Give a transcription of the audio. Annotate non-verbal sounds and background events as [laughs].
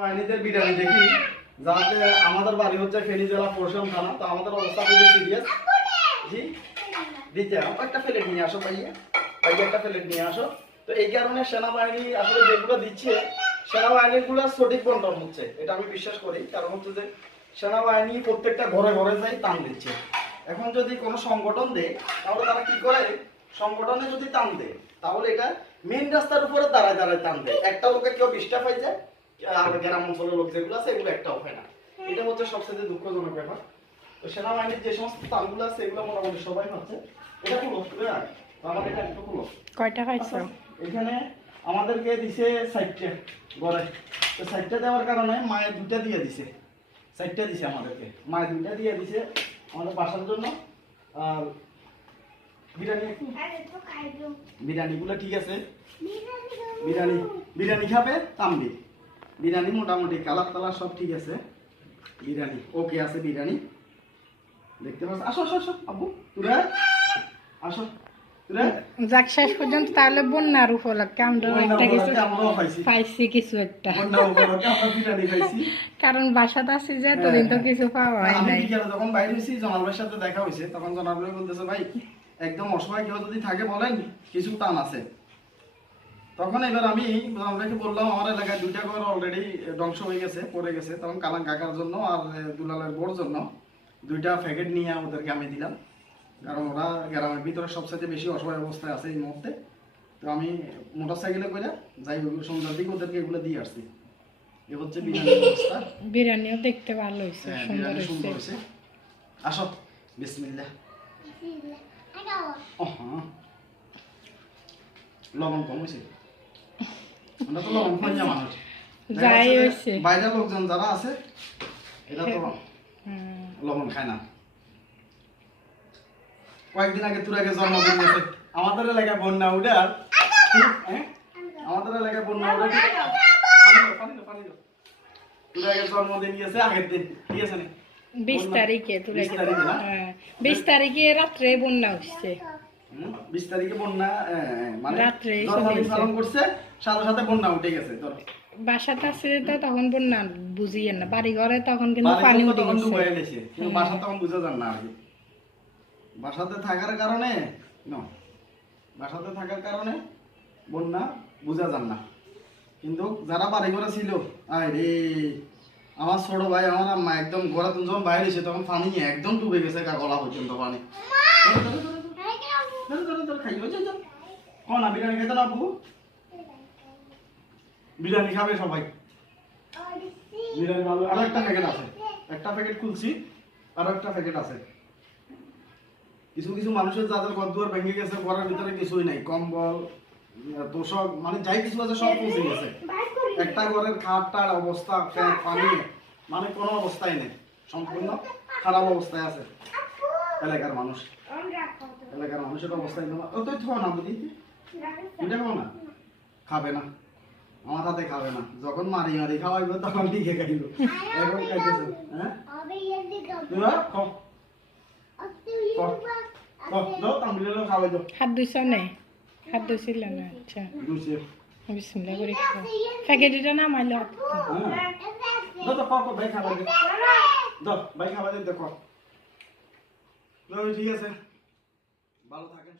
আইনিদের বিরিয়ানি দেখি। যাতে আমাদের বাড়ি হচ্ছে ফেনী জেলা পরশুরাম থানা, তো আমাদের অবস্থা খুবই সিরিয়াস জি? দিতে একটা প্লেট নিয়ে আসো ভাইয়া। ভাইয়া একটা প্লেট নিয়ে আসো। তো এই কারণে সেনাবাহিনী আসলে যেগুলো দিচ্ছে, সেনাবাহিনীগুলো সঠিক বন্টন হচ্ছে। এটা আমি বিশ্বাস করি। কারণ হচ্ছে যে, সেনাবাহিনী প্রত্যেকটা ঘরে ঘরে যাই টান দিচ্ছে। এখন যদি কোনো সংগঠন দেয়, তাহলে তারা কি করে? সংগঠনে যদি টান দেয়, তাহলে এটা মেন রাস্তার উপরে দাঁড়ায় দাঁড়ায় টান দেয়। একটা লোকে কেউ বিশটা পাই যায় আর গ্রাম অঞ্চলের লোক যেগুলো আছে এগুলো একটাও হয় না। এটা হচ্ছে সবচেয়ে দুঃখজনক ব্যাপার। তো সেনাবাহিনীর যে সমস্ত স্থানগুলো আছে এগুলো মোটামুটি সবাই হচ্ছে এটা খুলো আমার এটা একটু খুলো কয়টা খাইছো এখানে আমাদেরকে দিছে সাইডটা গড়ে তো সাইডটা দেওয়ার কারণে মায়ের দুটা দিয়ে দিছে। সাইডটা দিছে আমাদেরকে। মায়ের দুটা দিয়ে দিছে আমাদের বাসার জন্য। আর বিরিয়ানি একটু? বিরিয়ানিগুলো ঠিক আছে? বিরিয়ানি বিরিয়ানি খাবে তামবি বিরিয়ানি মোটামুটি কালার টালার সব ঠিক আছে। বিরিয়ানি ওকে আছে বিরিয়ানি। দেখতে পাচ্ছ? আসো আসো আসো আব্বু তুরা আসো যাক শেষ পর্যন্ত তাহলে বন্যার উপলক্ষে আমরা একটা কিছু পাইছি। কিছু একটা। [laughs] কারণ বাসাতে আছি যে এতদিন তো কিছু পাওয়া হয় নাই। যখন বাইরে হয়েছি জনাল ভাইয়ের সাথে দেখা হয়েছে তখন জনাল ভাই বলতেছে ভাই একদম অসহায় কেউ যদি থাকে বলেন কিছু টান আছে। তখন এবার আমি ভাইকে বললাম আমার এলাকায় দুইটা ঘর অলরেডি ধ্বংস হয়ে গেছে পড়ে গেছে। তখন কালাম কাকার জন্য আর দুলালের বোর জন্য দুইটা প্যাকেট নিয়ে ওদেরকে আমি দিলাম। কারণ ওরা গ্রামের ভিতরে সবচেয়ে বেশি অসহায় অবস্থায় আছে এই মুহূর্তে। তো আমি মোটর সাইকেলে করে যাই সন্ধ্যার দিকে ওদেরকে এগুলো দিয়ে আসছি। এ হচ্ছে বিরিয়ানির বিরিয়ানিও দেখতে ভালো হয়েছে হ্যাঁ, সুন্দর সুন্দর হয়েছে। হয়েছে। আসো বিসমিল্লাহ। হ্যাঁ। লবণ কম হয়েছে। আমরা তো খাই মানুষ। যাই হয়েছে। বাইরের লোকজন যারা আছে এটা তো লবণ খায় না। কয়েকদিন আগে তোর আগে জন্মদিন গেছে আমাদের এলাকায় বন্যা উঠে আর হ্যাঁ? আমাদের এলাকায় বন্যা উঠে পানি দাও, পানি দাও, পানি দাও। তোর আগে জন্মদিন গেছে আগের দিন। ঠিক আছে নি? বিশ তারিখে তুলে বিশ তারিখে না? হ্যাঁ। বিশ তারিখে রাত্রে বন্যা উঠছে। হুম, বিশ তারিখে বন্যা মানে জন্মদিন পালন করছে সাথে সাথে বন্যা উঠে গেছে তোর বাসাতে আছে তো তখন বন্যা বুঝিয়ে না। বাড়ি ঘরে তখন কিন্তু পানি উঠে তখন গেছে। ডুবে গেছে কিন্তু বাসা তখন বুঝা যান না আর কি। বাসাতে থাকার কারণে ন বাসাতে থাকার কারণে বন্যা বুঝা যান না। কিন্তু যারা বাড়ি ঘরে ছিল আয় রে আমার ছোট ভাই আমার আম্মা একদম ঘরে যখন বাইরে এসে তখন পানি একদম ডুবে গেছে গলা পর্যন্ত পানি। বিরিয়ানি খাবে সবাই। বিরিয়ানি ভালো। আরও একটা প্যাকেট আছে। একটা প্যাকেট খুলছি, আরও একটা প্যাকেট আছে। কিছু কিছু মানুষের যাদের ঘর দুয়ার ভেঙে গেছে, ঘরের ভিতরে কিছুই নাই। কম্বল তোষক মানে যাই কিছু আছে, সব পৌঁছে গেছে। একটা ঘরের খাট টাট, অবস্থা পানি মানে কোনো অবস্থাই নেই। সম্পূর্ণ খারাপ অবস্থায় আছে। এলাকার মানুষ। এলাকার মানুষের অবস্থায় তোমার ও তুই খাও না বুঝি এটা খাও না? খাবে না। আমার হাতে খাবে না। যখন মারি মারি খাওয়াইব তখন লিখে খাইব এখন খাইতেছে। হ্যাঁ? হাত ধুইছ নে হাত ধুইছিল না? আচ্ছা। দুইছে বিসমিল্লাহ করে খাও। প্যাকেটটা না মাইলে। হ্যাঁ। ভাই ভাই দে দেখো ঠিক আছে। 完了，他跟